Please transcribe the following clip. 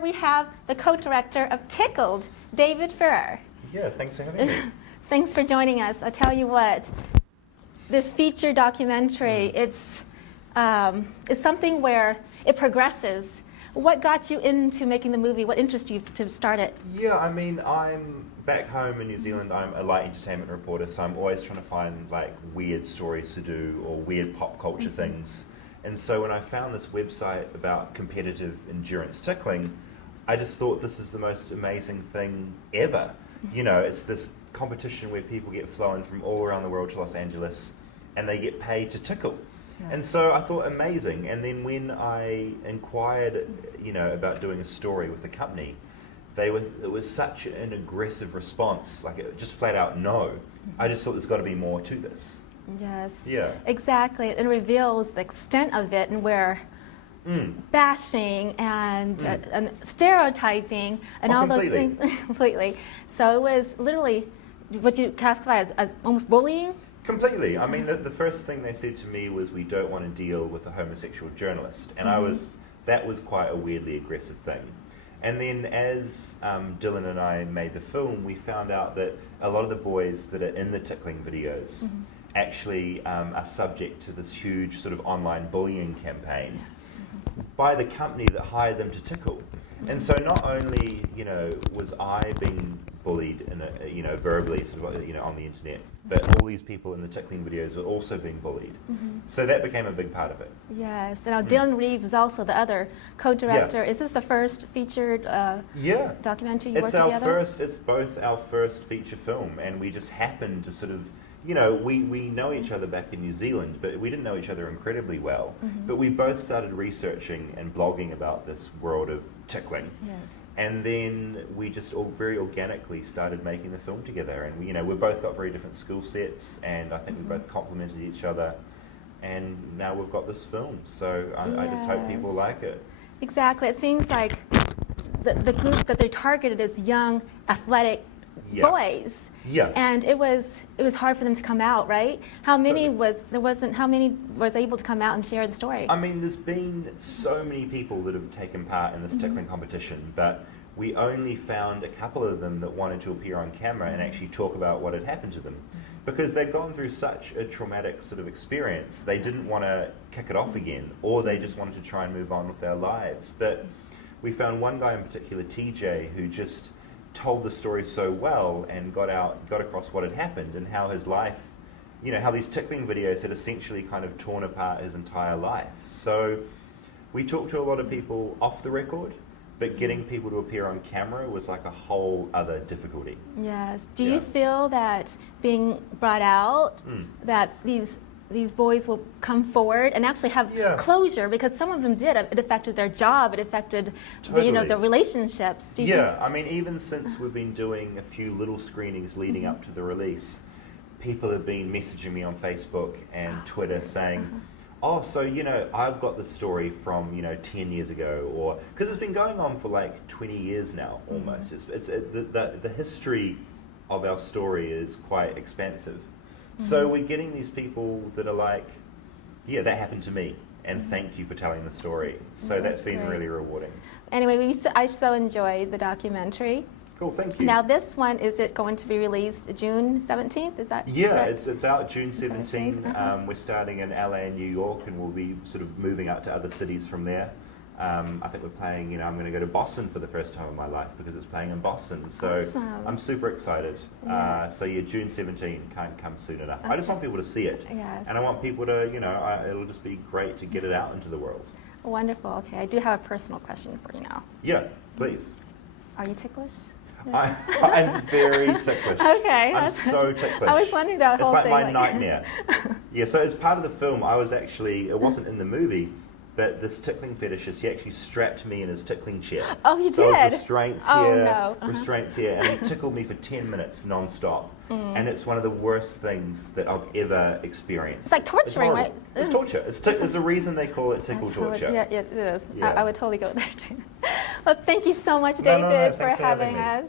we have the co-director of Tickled, David Farrier. Yeah, thanks for having me. Thanks for joining us. I tell you what, this feature documentary, it's something where it progresses. What got you into making the movie? What interested you to start it? Yeah, I mean, I'm back home in New Zealand. I'm a light entertainment reporter, so I'm always trying to find like weird stories to do or weird pop culture things. And so when I found this website about competitive endurance tickling, I just thought this is the most amazing thing ever. You know, it's this competition where people get flown from all around the world to Los Angeles and they get paid to tickle. And so I thought, amazing. And then when I inquired, you know, about doing a story with the company, it was such an aggressive response, like it just flat out no. I just thought there's got to be more to this. Yes. Yeah. Exactly. It reveals the extent of it and where bashing and stereotyping and all those things completely. So it was literally what you classify as almost bullying. Completely. I mean, the first thing they said to me was, "We don't want to deal with a homosexual journalist," and that was quite a weirdly aggressive thing. And then as Dylan and I made the film, we found out that a lot of the boys that are in the tickling videos actually are subject to this huge sort of online bullying campaign by the company that hired them to tickle. And so not only, you know, was I being bullied in a, you know, verbally, sort of, you know, on the internet, but all these people in the tickling videos were also being bullied. So that became a big part of it. Yes, and now Dylan Reeves is also the other co-director. Is this the first featured documentary you worked together? It's both our first feature film, and we just happened to sort of, you know, we know each other back in New Zealand, but we didn't know each other incredibly well. But we both started researching and blogging about this world of tickling. Yes. And then we just all very organically started making the film together. And we, you know, we've both got very different skill sets, and I think we both complemented each other. And now we've got this film. So I just hope people like it. Exactly. It seems like the group that they targeted is young, athletic boys. Yeah. And it was hard for them to come out, right? How many was able to come out and share the story? I mean, there's been so many people that have taken part in this tickling competition, but we only found a couple of them that wanted to appear on camera and actually talk about what had happened to them. Because they'd gone through such a traumatic sort of experience, they didn't want to kick it off again, or they just wanted to try and move on with their lives. But we found one guy in particular, TJ, who just told the story so well and got across what had happened and how his life, you know, how these tickling videos had essentially kind of torn apart his entire life. So we talked to a lot of people off the record, but getting people to appear on camera was like a whole other difficulty. Yes. Do you feel that being brought out, that these boys will come forward and actually have closure, because some of them did. It affected their job. It affected the relationships. Do you think? I mean, even since we've been doing a few little screenings leading up to the release, people have been messaging me on Facebook and Twitter saying, "Oh, so you know, I've got this story from 10 years ago," or because it's been going on for like 20 years now almost. The history of our story is quite expansive. So we're getting these people that are like, yeah, that happened to me, and thank you for telling the story. So that's been really rewarding. Anyway, I so enjoyed the documentary. Cool, thank you. Now this one, is it going to be released June 17th? Is that correct? It's out June 17. We're starting in LA and New York, and we'll be sort of moving out to other cities from there. I think we're playing, I'm going to go to Boston for the first time in my life because it's playing in Boston. So I'm super excited. So June 17 can't come soon enough. I just want people to see it. Yes. And I want people to, it'll just be great to get it out into the world. Wonderful. Okay, I do have a personal question for you now. Yeah, please. Are you ticklish? I'm very ticklish. Okay. I'm so ticklish. I was wondering that whole thing. It's like my nightmare. So as part of the film, I was actually, it wasn't in the movie, but this tickling fetishist, he actually strapped me in his tickling chair. Oh, you so did? So restraints here, no. restraints here, and he tickled me for 10 minutes non-stop. And it's one of the worst things that I've ever experienced. It's like torturing, right? It's torture. There's a reason they call it tickle torture. Yeah, it is. I would totally go there too. Well, thank you so much, David, for having us.